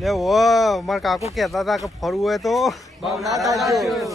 લે ઓ મારા કાકુ કહેતા હતા કે ફરવું હોય તો ભવનાથ આવજો.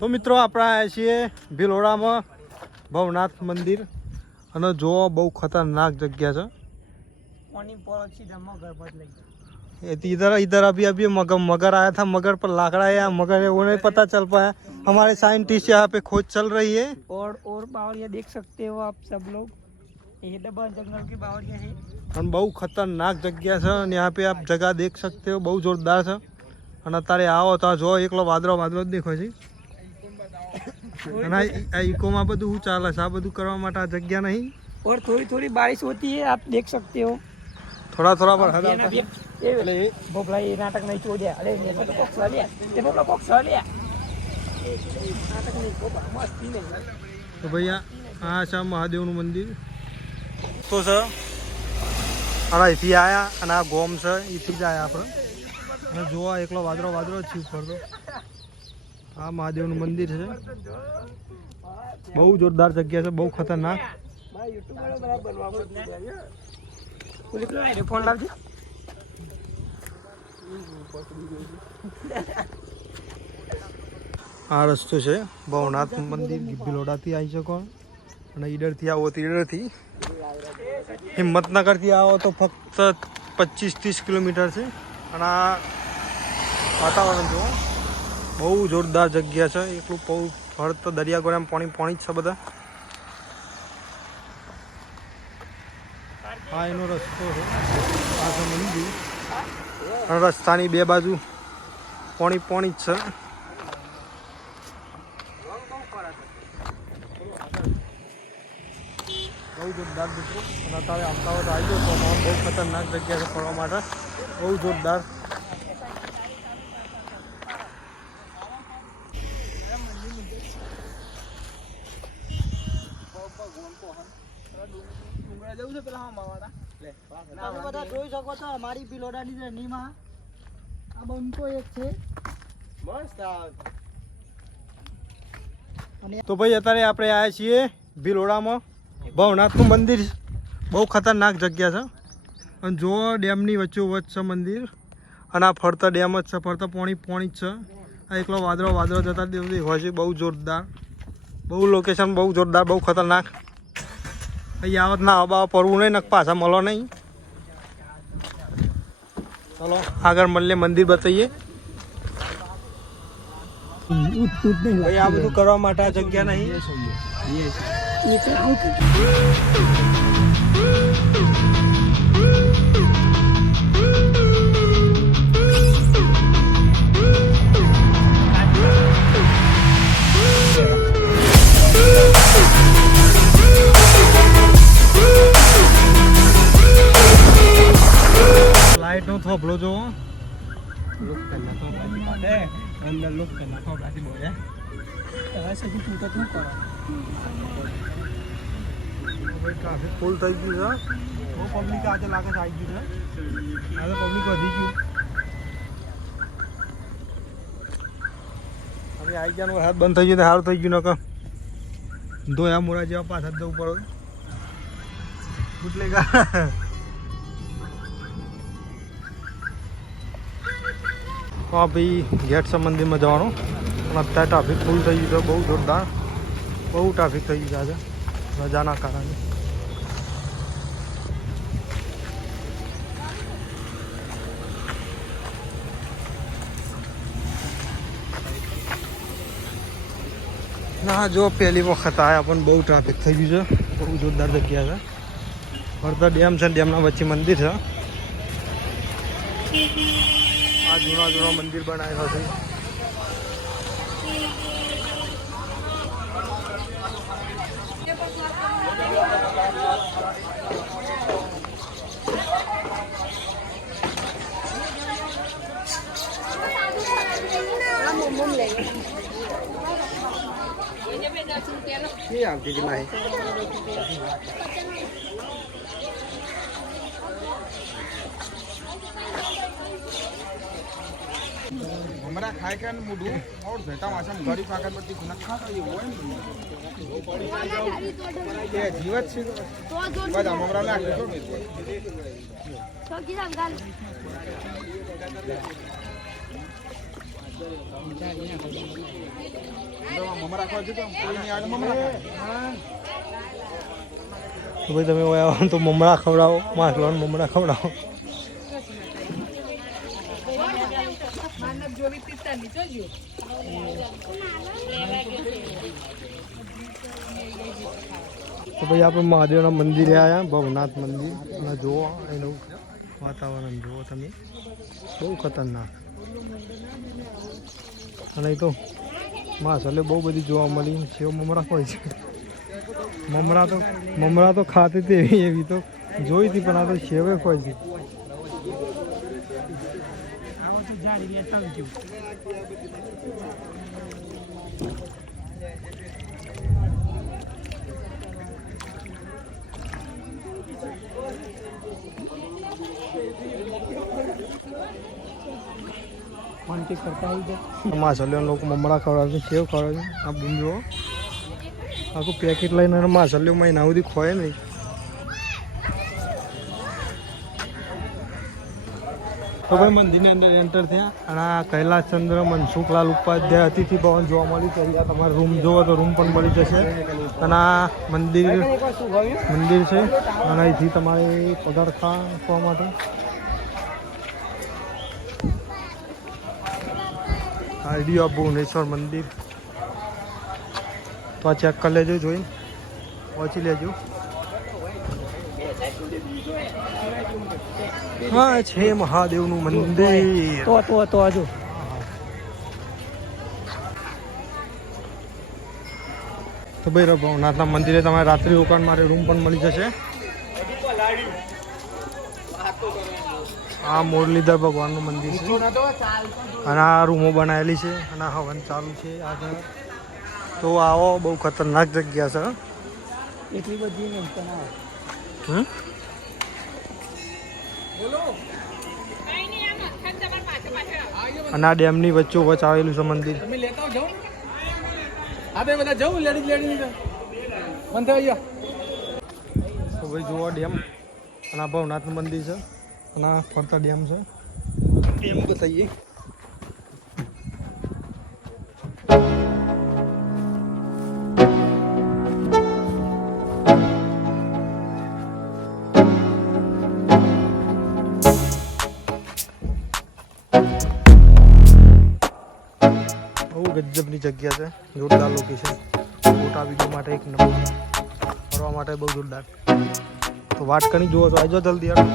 તો મિત્રો આપણે આવ્યા છીએ ભિલોડામાં ભવનાથ મંદિર અને જો બહુ ખતરનાક जगह है. इधर अभी मगर आया था. मगर पर लाकड़ा है. मगर वो नहीं पता चल पाया. हमारे साइंटिस्ट यहाँ पे खोज चल रही है. और बावड़िया देख सकते हो आप सब लोग. ये डबल जंगल की बावड़िया है. और बहुत खतरनाक जगह है. यहाँ पे आप जगह देख सकते हो. बहुत जोरदार है. અને અત્યારે આવો તો જો એકલો વાદળો જ દેખો છે. અને આ ઇકોમાં બધું શું ચાલે છે? આ બધું કરવા માટે આ જગ્યા નહીં. और थोड़ी थोड़ी बारिश होती है, आप देख सकते हो. થોડા પર હદા એટલે ભોપલા એ નાટક નહીં છોડ્યા. અરે મેં તો કોક ચાલ્યા. તે ભોપલા કોક ચાલ્યા. નાટક નહીં ભોપા મસ્તી નહીં. તો ભૈયા આ છે મહાદેવનું મંદિર. તો છે અને અહીંથી આવ્યા અને આ ગોમ છે અહીંથી જ આવ્યા આપણે. અને જોવા એકલો વાદળો જ છે ઉપર. તો આ મહાદેવનું મંદિર છે. બહુ જોરદાર જગ્યા છે. બહુ ખતરનાક. ફોન લાવજો. આ રસ્તો છે ભવનાથ મંદિર. ભિલોડાથી આવી શકો અને ઈડરથી આવો તો ઈડરથી. હિંમતનગરથી આવો તો ફક્ત 25-30 કિલોમીટર છે. અને આ વાતાવરણ જુઓ બહુ જોરદાર જગ્યા છે. એટલું બહુ ફળ તો દરિયા ગોળામાં પાણી જ છે બધા. આ એનો રસ્તો છે. આ છે મંદિર અને રસ્તાની બે બાજુ પાણી જ છે. બહુ જોરદાર મિત્રો. અને અત્યારે આવતા હોય તો આવી ગયો તો બહુ ખતરનાક જગ્યા છે ફરવા માટે. બહુ જોરદાર. બધા જોઈ શકો છો અમારી ભિલોડાની રનીમાં આ બંકો એક છે. તો ભાઈ અત્યારે આપણે આવ્યા છીએ ભિલોડામાં ભવનાથનું મંદિર. બહુ ખતરનાક જગ્યા છે. અને જો ડેમની વચ્ચોવચ્ચ છે મંદિર. અને આ ફરતા ડેમ જ છે. ફરતા પાણી જ છે. આ એકલો વાદળો જતા હોય છે. બહુ જોરદાર. બહુ લોકેશન બહુ જોરદાર. બહુ ખતરનાક. અહીં આવત ના હવા પડવું નહીં ને પાછા મળો નહીં. ચલો આગળ મળીએ. મંદિર બતાવીએ. ભાઈ આ બધું કરવા માટે આ જગ્યા નહીં. લાઈટ નો થોભલો જોવો. અંદર લુક કરના થોભલાથી બોલે. ટ્રાફિક ફૂલ થઈ ગયું છે. બહુ પબ્લિક આજે લાગે છે આવી ગયું છે. આજે પબ્લિક વધી ગયું. હવે આવી ગયા હાથ બંધ થઈ ગયું તો સારું થઈ ગયું. નકર ધોયા મોરા જેવા પાછા જવું પડે. ગુટલેગા તો ભાઈ ગેટ છે મંદિરમાં જવાનું. પણ અત્યારે ટ્રાફિક ફૂલ થઈ ગયું છે. બહુ જોરદાર. બહુ ટ્રાફિક થઈ ગયું છે રજાના કારણે. ના જો પહેલી વખત આવ્યા પણ બહુ ટ્રાફિક થઈ ગયું છે. બહુ જોરદાર જગ્યા છે. ફરતા ડેમ છે. ડેમના વચ્ચે મંદિર છે. આ જૂના મંદિર બનાવેલા છે. આવતી કે નહીં हमारा खाए के मुडू और भेटा माशा गरीब आकर बत्ती खुना खाता ये वो ये जीवत से बाद हमरा ना के तो किधर गाल ममरा को जो कोई नहीं आज ममरा તો ભાઈ તમે આવો તો મમરા ખવડાવો માછલાને મમરા ખવડાવો તો ભાઈ આપણે મહાદેવના મંદિરે આવ્યા ભવનાથ મંદિર અને જુઓ એનું વાતાવરણ જુઓ તમે બહુ ખતરનાક અને એ તો માછલે બહુ બધી જોવા મળી સેવ મમરા હોય છે મમરા તો ખાતી હતી એવી તો જોઈ હતી પણ આ તો સેવે હોય છે માછલીઓ લોકો મમરા ખવડાવે છે સેવ ખવડાવે છે આ બુંદો આખું પેકેટ લઈને માછલીઓ મહિના સુધી ખોય નહીં તો ભાઈ મંદિરની અંદર એન્ટર થયા અને આ કૈલાસચંદ્ર મનસુખલાલ ઉપાધ્યાય અતિથિ ભવન જોવા મળ્યું છે અહીંયા તમારે રૂમ જોવો તો રૂમ પણ મળી જશે અને આ મંદિર છે અને અહીંથી તમારે પગરખા આપવા માટે આઈડિયો ઓફ ભુવનેશ્વર મંદિર તો આ ચેક કરી લેજો જોઈને પહોંચી લેજો હા છે મહાદેવનું મંદિર તો હજુ તો ભાઈ ભવનાથના મંદિરે તમારે રાત્રિ રોકાણ માટે રૂમ પણ મળી જશે આ મુરલીધર ભગવાનનું મંદિર છે અને આ રૂમો બનાવેલી છે અને હવન ચાલુ છે આગળ તો આવો બહુ ખતરનાક જગ્યા છે એટલી બધી હમ અને આ ડેમની વચ્ચોવચ્ચ આવેલું છે મંદિર તમે લેતા જાઓ આ બે બધા જાઓ લેડી મન થાય તો ભાઈ જુઓ ડેમ અને આ ભવનાથનું મંદિર છે અને આ ફરતા ડેમ છે ડેમ બતાવીએ ગજબની જગ્યા છે જોરદાર લોકેશન ફોટા વિડીયો માટે એક નંબર ફરવા માટે બહુ જોરદાર તો વાત કરી જુઓ તો આવજો જલ્દી યાર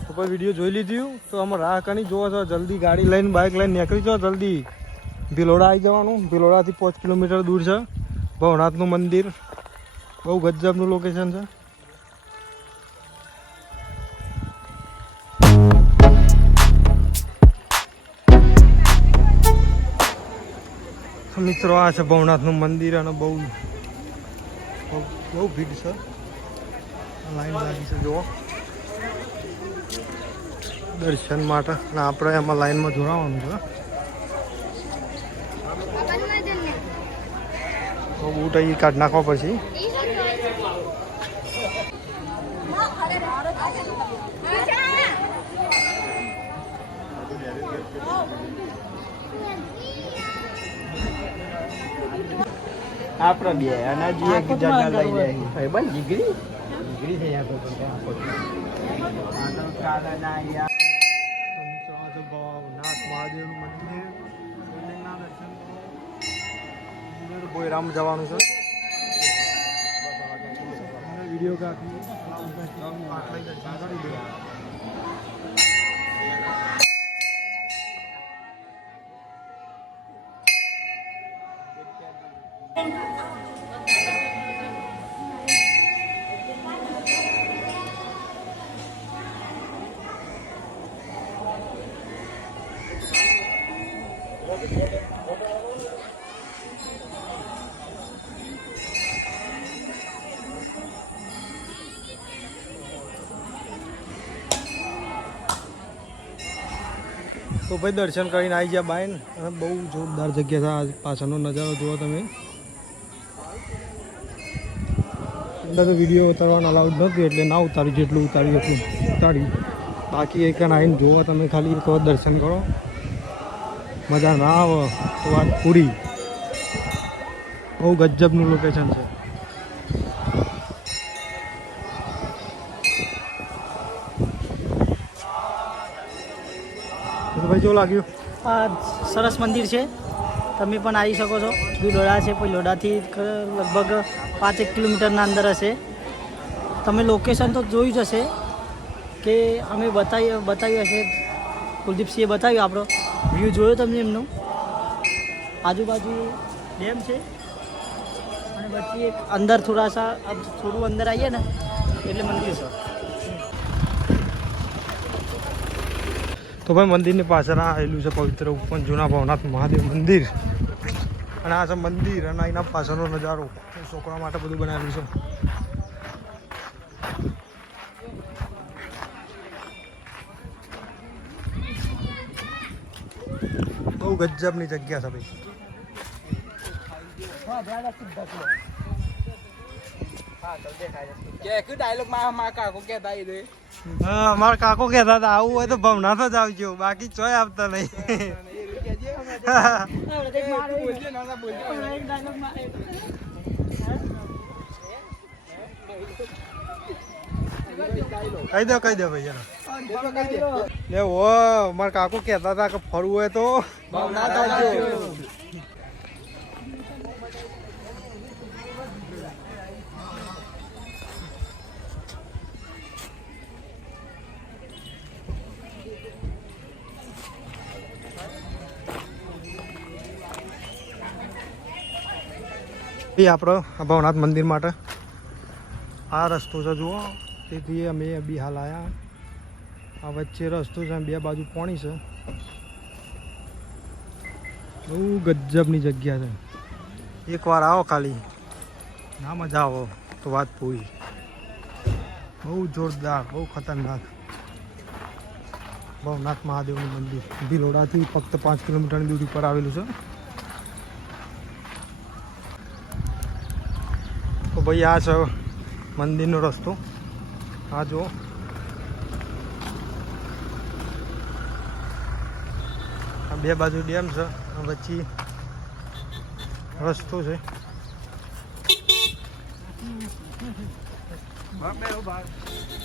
તો કોઈ વિડીયો જોઈ લીધું તો આમાં રાહ કરી જુઓ છો જલ્દી ગાડી લઈને બાઇક લઈને નીકળી જાઓ જલ્દી ભિલોડા આવી જવાનું ભિલોડાથી 5 કિલોમીટર દૂર છે ભવનાથનું મંદિર બહુ ગજબનું લોકેશન છે મિત્રો આ છે ભવનાથનું મંદિર અને બહુ ભીડ છે લાઈન લાગી છે જુઓ દર્શન માટે અને આપણે એમાં લાઈનમાં જોડાવાનું છે બૂટ અહીં કાઢ નાખવા પછી આપણે બે અનાજી એક જણા લઈ જાય ભાઈ જીગરી થઈ જતો ભવનાથ મહાદેવનું મંદિર બોયરામ જવાનું છે વિડીયો કાઢી તો ભાઈ દર્શન કરીને આવી ગયા બાય અને બહુ જોરદાર જગ્યા છે. આ પાછળનો નજારો જુઓ તમે. અંદર તો વિડીયો ઉતારવાનું અલાઉડ નહોતું એટલે ના ઉતાર્યું, જેટલું ઉતાર્યું એટલું ઉતાર્યું. બાકી એક આવીને જુઓ તમે, ખાલી એક વખત દર્શન કરો. મજા ના આવે તો વાત પૂરી. બહુ ગજબનું લોકેશન છે. તો ભાઈ કેવું લાગ્યું? આ સરસ મંદિર છે, તમે પણ આવી શકો છો. ભીલોડા છે, પછી લોડાથી લગભગ 5 કિલોમીટરના અંદર હશે. તમે લોકેશન તો જોયું જ હશે કે અમે બતાવ્યું હશે, કુલદીપસિંહે બતાવ્યું આપણો વ્યૂ જોયો તમને એમનો. આજુબાજુ ડેમ છે અને પછી એક અંદર થોડું અંદર આવીએ ને એટલે મંદિર છે. તો ભાઈ મંદિરની પાછળ આવેલું છે પવિત્ર ઉપવન જૂના ભવનાથ મહાદેવ મંદિર. અને આ છે મંદિર અને એના પાછળનો નજારો. છોકરા માટે બધું બનાવેલું છે. બહુ ગજબની જગ્યા છે ભાઈ. કે ડાયલોગ માં કાકો કહેતા એ રે હા, અમારા કાકો કહેતા હતા આવું હોય તો ભવનાથ જ આવજો, બાકી ચોય આપતા નહીં. કહી દો ભાઈ લે. ઓ મારા કાકો કહેતા હતા કે ફરવું હોય તો ભવનાથ આવજો. આપણો ભવનાથ મંદિર માટે આ રસ્તો છે જુઓ. તેથી અમે બી હાલ આવ્યા. આ વચ્ચે રસ્તો છે, બે બાજુ પાણી છે. બહુ ગજબની જગ્યા છે. એકવાર આવો ખાલી ના મજા આવો તો વાત પૂરી. બહુ જોરદાર, બહુ ખતરનાક ભવનાથ મહાદેવનું મંદિર ભિલોડાથી ફક્ત 5 કિલોમીટરની દૂરી પર આવેલું છે. તો ભાઈ આ છે મંદિરનો રસ્તો. આ જુઓ, આ બે બાજુ ડેમ છે, વચ્ચે રસ્તો છે.